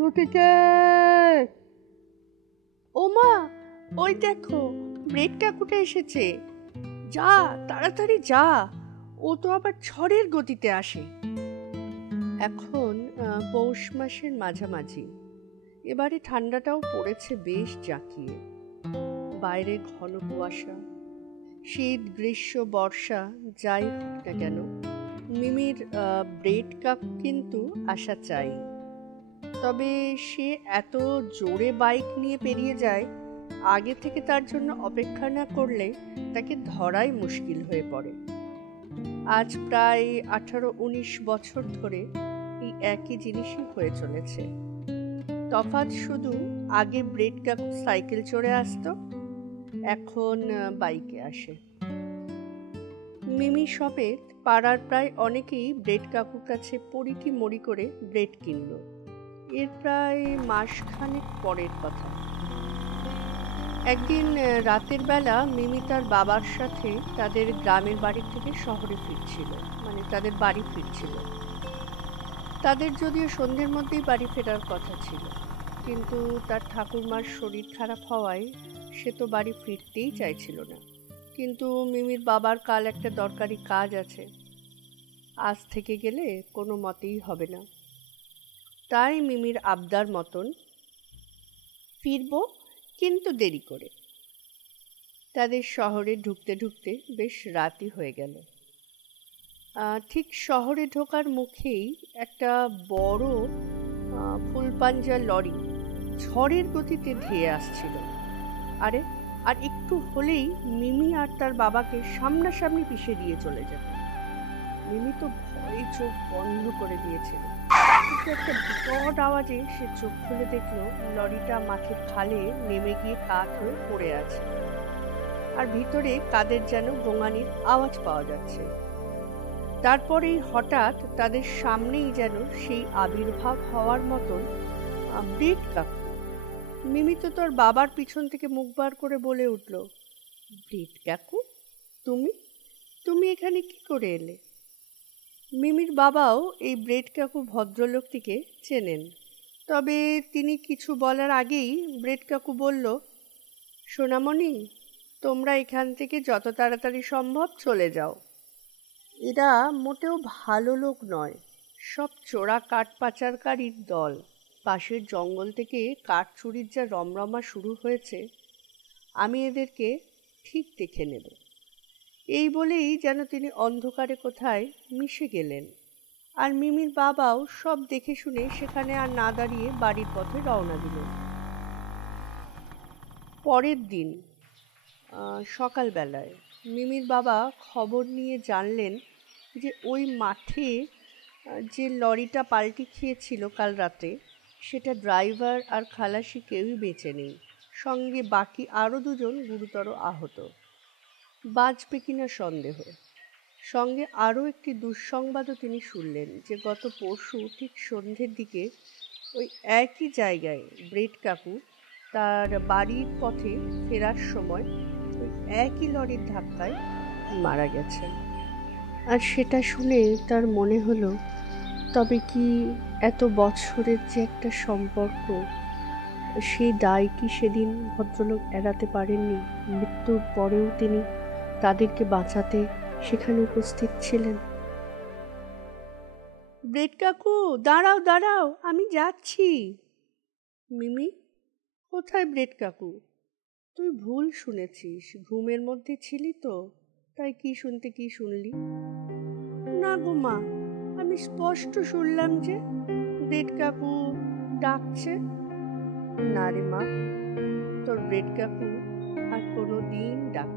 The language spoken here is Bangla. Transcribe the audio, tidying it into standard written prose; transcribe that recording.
ঘটিকে। ও মা, ওই দেখো ব্রেড কাকুটা এসেছে, যা তাড়াতাড়ি যা, ও তো আবার ঝড়ের গতিতে আসে। এখন পৌষ মাসের মাঝামাঝি, এবারে ঠান্ডাটাও পড়েছে বেশ জাঁকিয়ে। বাইরে ঘন কুয়াশা, শীত গ্রীষ্ম বর্ষা যাই হোক না কেন, মিমির ব্রেড কাকু কিন্তু আসা চাই। তবে সে এত জোরে বাইক নিয়ে পেরিয়ে যায়, আগে থেকে তার জন্য অপেক্ষা না করলে তাকে ধরাই মুশকিল হয়ে পড়ে। আজ প্রায় 18-19 বছর ধরে এই একই জিনিসই হয়ে চলেছে। তফাৎ শুধু আগে ব্রেড কাকু সাইকেল চড়ে আসতো, এখন বাইকে আসে। মিমি সমেত পাড়ার প্রায় অনেকেই ব্রেড কাকুর কাছে পরিটি মরি করে ব্রেড কিনল। এর প্রায় মাসখানেক পরের কথা। একদিন রাতের বেলা মিমি তার বাবার সাথে তাদের গ্রামের বাড়ি থেকে শহরে ফিরছিল, মানে তাদের বাড়ি ফিরছিল। তাদের যদিও সন্ধ্যের মধ্যেই বাড়ি ফেরার কথা ছিল, কিন্তু তার ঠাকুরমার শরীর খারাপ হওয়ায় সে তো বাড়ি ফিরতেই চাইছিল না। কিন্তু মিমির বাবার কাল একটা দরকারি কাজ আছে, আজ থেকে গেলে কোনো মতেই হবে না। তাই মিমির আবদার মতন ফিরব, কিন্তু দেরি করে। তাদের শহরে ঢুকতে ঢুকতে বেশ রাতই হয়ে গেল। ঠিক শহরে ঢোকার মুখেই একটা বড় ফুলপাঞ্জা লরি ঝড়ের গতিতে ধেয়ে আসছিল। আরে আর একটু হলেই মিমি আর তার বাবাকে সামনাসামনি পিষে দিয়ে চলে যেত। মিমি তো ভয়ে চোখ বন্ধ করে দিয়েছিল, কিন্তু একটা বিকট আওয়াজে সে চোখ খুলে দেখলো লরিটা মাঠের খালে নেমে গিয়ে কাত হয়ে পড়ে আছে, আর ভিতরে কাদের যেন গোঙানির আওয়াজ পাওয়া যাচ্ছে। তারপরেই হঠাৎ তাদের সামনেই যেন সেই আবির্ভাব হওয়ার মতন ব্রেড কাকু। মিমি তো তোর বাবার পিছন থেকে মুখ বার করে বলে উঠল, ব্রেড কাকু, তুমি তুমি এখানে কি করে এলে? মিমির বাবাও এই ব্রেড কাকু ভদ্রলোকটিকে চেনেন, তবে তিনি কিছু বলার আগেই ব্রেড কাকু বলল, সোনামণি, তোমরা এখান থেকে যত তাড়াতাড়ি সম্ভব চলে যাও। এরা মোটেও ভালো লোক নয়, সব চোরা কাঠ পাচারকারীর দল। পাশের জঙ্গল থেকে কাঠ চুরির যা রমরমা শুরু হয়েছে, আমি এদেরকে ঠিক দেখে নেব। এই বলেই যেন তিনি অন্ধকারে কোথায় মিশে গেলেন। আর মিমির বাবাও সব দেখে শুনে সেখানে আর না দাঁড়িয়ে বাড়ির পথে রওনা দিলেন। পরের দিন সকালবেলায় মিমির বাবা খবর নিয়ে জানলেন যে ওই মাঠে যে লরিটা পাল্টি খেয়েছিল কাল রাতে, সেটা ড্রাইভার আর খালাসি কেউই বেঁচে নেই, সঙ্গে বাকি আরও দুজন গুরুতর আহত। বাঁচবে কিনা সন্দেহ। সঙ্গে আরও একটি দুঃসংবাদও তিনি শুনলেন যে গত পরশু ঠিক সন্ধ্যের দিকে ওই একই জায়গায় ব্রেড কাকু তার বাড়ির পথে ফেরার সময় ওই একই লরির ধাক্কায় মারা গেছেন। আর সেটা শুনে তার মনে হলো, তবে কি এত বছরের যে একটা সম্পর্ক, সেই দায় কি সেদিন ভদ্রলোক এড়াতে পারেননি? মৃত্যুর পরেও তিনি তাদেরকে বাঁচাতে সেখানে উপস্থিত ছিলেন। ব্রেড কাকু, দাঁড়াও দাঁড়াও, আমি যাচ্ছি। মিমি, কোথায় ব্রেড কাকু? তুই ভুল শুনেছিস, ঘুমের মধ্যে ছিলি তো, তাই কি শুনতে কি শুনলি। না গো মা, আমি স্পষ্ট শুনলাম যে ব্রেড কাকু ডাকছে। না রে মা, তোর ব্রেড কাকু আর কোনো দিন ডাক